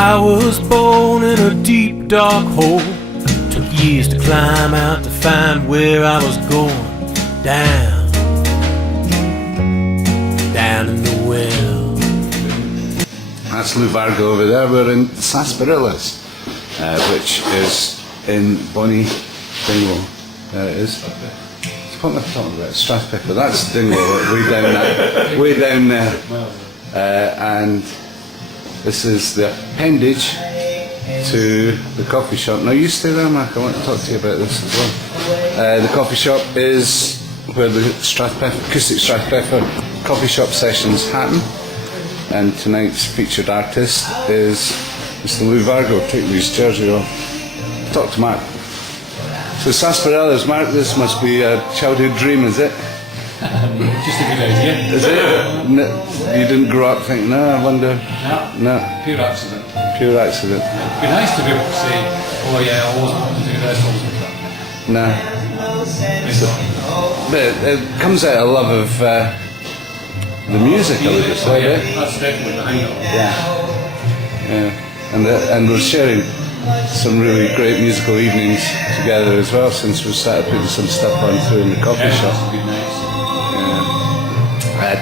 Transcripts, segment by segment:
I was born in a deep dark hole. Took years to climb out to find where I was going. Down, down in the well. That's Lou Vargo over there. We're in Sarsaparillas, which is in Bonnie Dingwall. There it is. What am I talking about? Strathpeffer. That's Dingwall, way down there. And this is the appendage to the coffee shop. Now you stay there, Mark. I want to talk to you about this as well. The coffee shop is where the acoustic Strathpeffer coffee shop sessions happen. And tonight's featured artist is Mr. Lou Vargo, taking his jersey off. Talk to Mark. So Sarsaparillas, Mark, this must be a childhood dream, is it? Just a good idea. Is it? No, you didn't grow up thinking, no, I wonder. No. Pure accident. Pure accident. It'd be nice to be able to say, oh yeah, I always wanted to do this, always wanted to do that. No. But it comes out of love of the music, I would just say. Yeah, that's definitely the hang of it. Yeah. And we're sharing some really great musical evenings together as well, since we've started putting some stuff on through in the coffee shop. That'd be nice.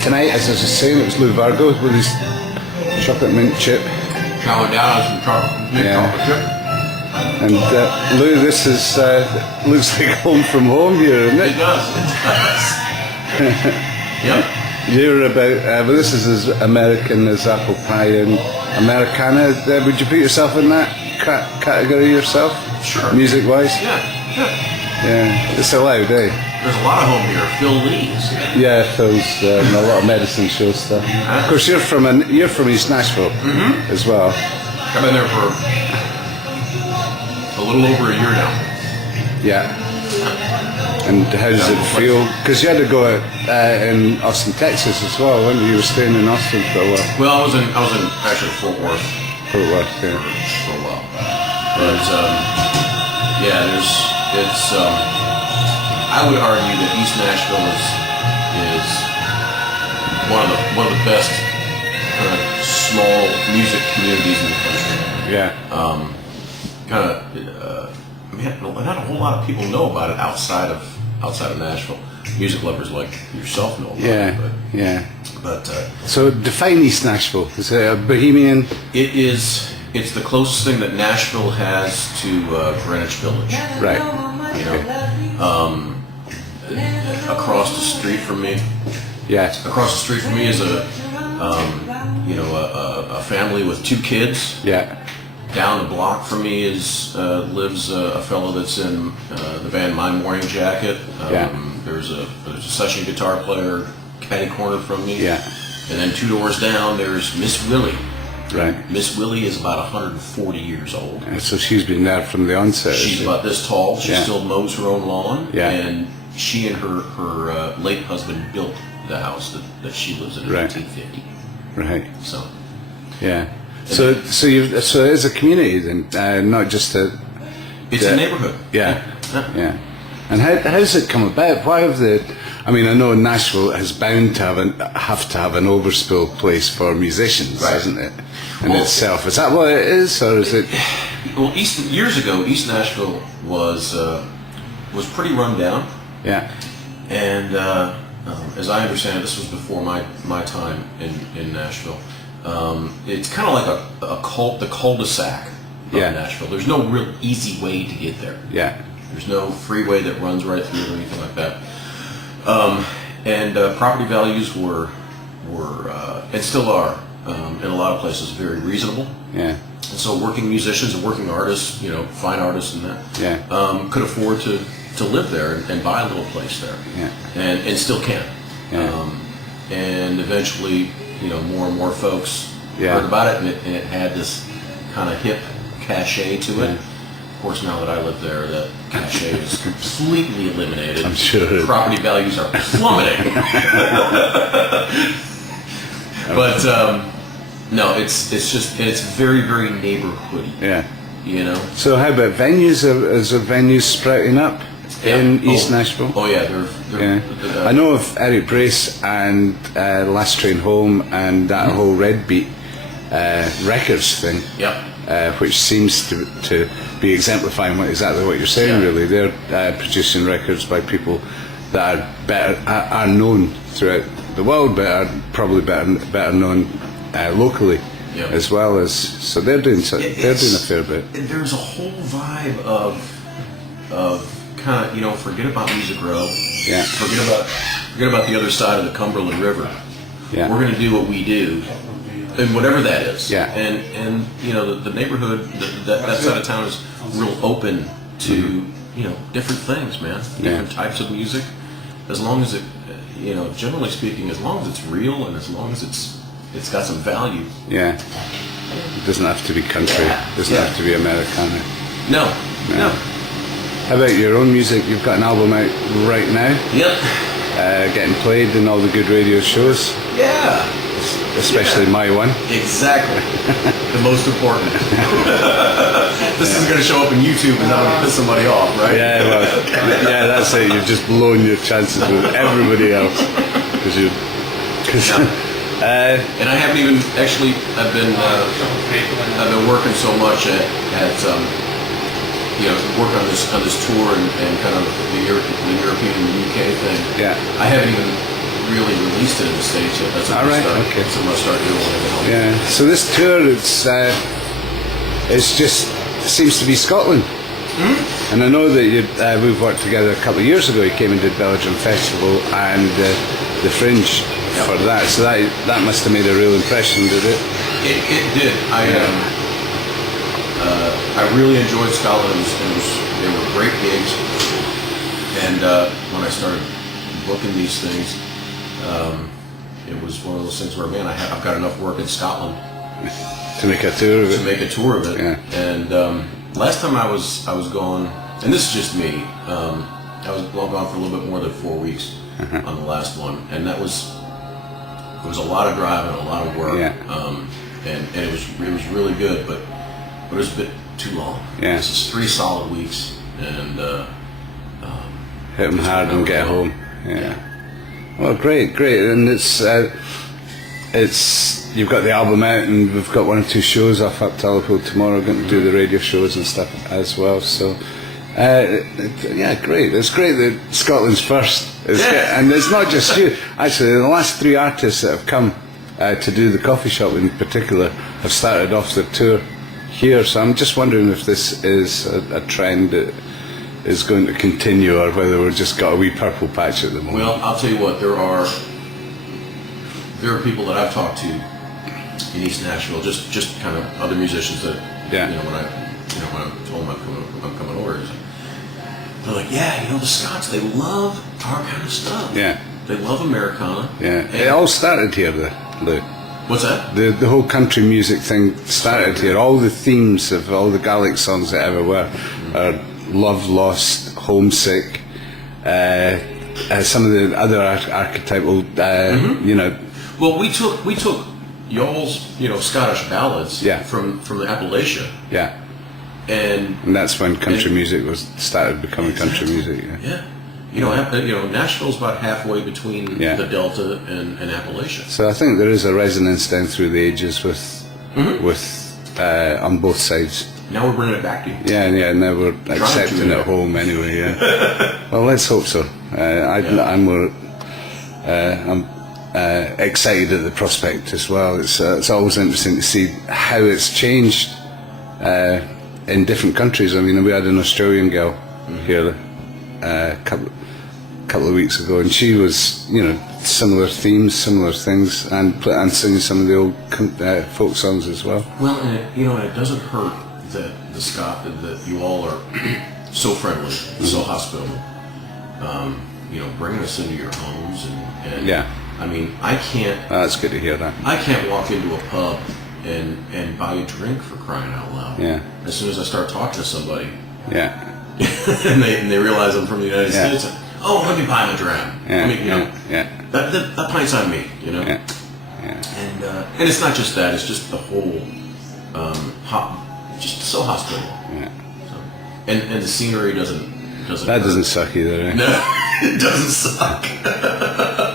Tonight, as I was saying, it was Lou Vargo with his chocolate mint chip. Chowing down on some chocolate chip. And Lou, this is looks like home from home here, isn't it? It does. Yep. You're about, but this is as American as apple pie and Americana. Would you put yourself in that category yourself? Sure. Music-wise? Yeah. It's allowed, eh? There's a lot of home here. Phil Lee's. Yeah, Phil's a lot of medicine show stuff. Of course, you're from East Nashville as well. I've been there for a little over a year now. Yeah. And how does it feel? Because you had to go out in Austin, Texas as well, weren't you? You were staying in Austin for a while. Well, I was in actually Fort Worth. Fort Worth, yeah. For a while. But it's I would argue that East Nashville is one of the best kind of small music communities in the country. Yeah. Not a whole lot of people know about it outside of Nashville. Music lovers like yourself know about it. But so define East Nashville. Is it a bohemian? It's the closest thing that Nashville has to Greenwich Village. Right. You know, across the street from me. Yeah. Across the street from me is a family with 2 kids. Yeah. Down the block from me lives a fellow that's in the band My Morning Jacket. There's a session guitar player catty corner from me. Yeah. And then 2 doors down there's Miss Willie. Right. Miss Willie is about 140 years old. And so she's been there from the onset. She's about this tall. She still mows her own lawn. Yeah. And she and her late husband built the house that she lives in 1950. Right. So. Yeah. So it's a community then, not just a. It's a neighborhood. Yeah. And how's it come about? Why have I mean, I know Nashville is bound to have an overspill place for musicians, isn't it? In itself, is that what it is, or is it? Well, years ago, East Nashville was pretty run down. Yeah. And as I understand it, this was before my time in Nashville. It's kind of like the cul-de-sac of Nashville. There's no real easy way to get there. Yeah. There's no freeway that runs right through or anything like that. And property values were and still are in a lot of places very reasonable. Yeah. And so working musicians and working artists, fine artists and that, could afford to live there and buy a little place there. Yeah. And still can. Yeah. And eventually, more and more folks heard about it, and it had this kind of hip cachet to it. Of course, now that I live there, that cachet is completely eliminated. I'm sure. Property values are plummeting. But no, it's very, very neighborhoody. Yeah. So how about venues? Is there venues sprouting up in East Nashville? Oh yeah, I know of Eric Brace and Last Train Home and that whole Red Beat records thing. Yep. Which seems to be exemplifying exactly what you're saying. Yeah. Really, they're producing records by people that are known throughout the world, but are probably better known locally. Yep. As well as, so they're doing a fair bit. There's a whole vibe of kind of, forget about Music Row. Yeah. Forget about the other side of the Cumberland River. Yeah. We're going to do what we do, and whatever that is. Yeah. And the neighborhood, that side of town is real open to different things, man. Different types of music, as long as it, generally speaking, as long as it's real and as long as it's got some value. Yeah. It doesn't have to be country. It doesn't have to be Americana. No. How about your own music? You've got an album out right now. Yep. Getting played in all the good radio shows. Yeah. Especially my one. Exactly. The most important. This is going to show up in YouTube and I'm going to piss somebody off, right? Yeah, well, yeah, that's it. You've just blown your chances with everybody else. And I haven't even actually. I've been working so much at working on this tour and kind of the European and the UK thing. Yeah. I haven't even really released it in the States yet. That's what I'm gonna start doing. Yeah. So this tour, it's just seems to be Scotland. Mm-hmm. And I know that we've worked together a couple of years ago. You came and did Belgium Festival and the Fringe. For that, so that must have made a real impression, did it? It did. I really enjoyed Scotland. They were great gigs, and when I started booking these things, it was one of those things where, man, I've got enough work in Scotland to make a tour of it. Yeah. And last time I was gone, and this is just me. I was gone for a little bit more than 4 weeks on the last one, and that was. It was a lot of driving, a lot of work, and it was really good, but it was a bit too long. Yeah. This is 3 solid weeks, and hit them hard and get home. Yeah. Well, great, and it's you've got the album out, and we've got 1 or 2 shows off up to Liverpool tomorrow. Going to do the radio shows and stuff as well. So. Great. It's great that Scotland's first. And it's not just you. Actually, the last 3 artists that have come to do the coffee shop in particular have started off their tour here. So I'm just wondering if this is a trend that is going to continue or whether we've just got a wee purple patch at the moment. Well, I'll tell you what, there are people that I've talked to in East Nashville, just kind of other musicians that, when I told them I'm coming over, they're like, the Scots, they love our kind of stuff. Yeah. They love Americana. Yeah. It all started here, Lou. What's that? The whole country music thing started here. All the themes of all the Gaelic songs that ever were are love, lost, homesick, some of the other archetypal, Well, we took y'all's, Scottish ballads from the Appalachia. Yeah. And that's when country music started becoming country music. Yeah. Nashville's about halfway between the Delta and Appalachia. So I think there is a resonance down through the ages with on both sides. Now we're bringing it back to you. Yeah. Now we're accepting it home anyway. Yeah. Well, let's hope so. I'm excited at the prospect as well. It's always interesting to see how it's changed. In different countries. I mean, we had an Australian girl here a couple of weeks ago, and she was, similar themes, similar things, and singing some of the old folk songs as well. Well, and it doesn't hurt that that you all are so friendly, so hospitable. Bringing us into your homes and I mean, I can't. That's good to hear that. I can't walk into a pub and buy a drink for crying out loud. Yeah. As soon as I start talking to somebody. Yeah. and they realize I'm from the United States. Let me buy him a dram. That pint's on me. Yeah. And it's not just that. It's just the whole just so hospitable. Yeah. So, and the scenery doesn't. That doesn't suck either. Eh? No, it doesn't suck.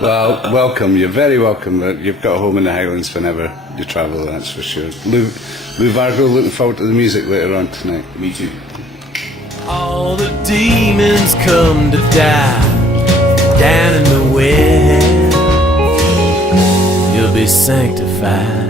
Well, welcome. You're very welcome. You've got a home in the Highlands whenever you travel, that's for sure. Lou Vargo, looking forward to the music later on tonight. Me too. All the demons come to die down in the west. You'll be sanctified.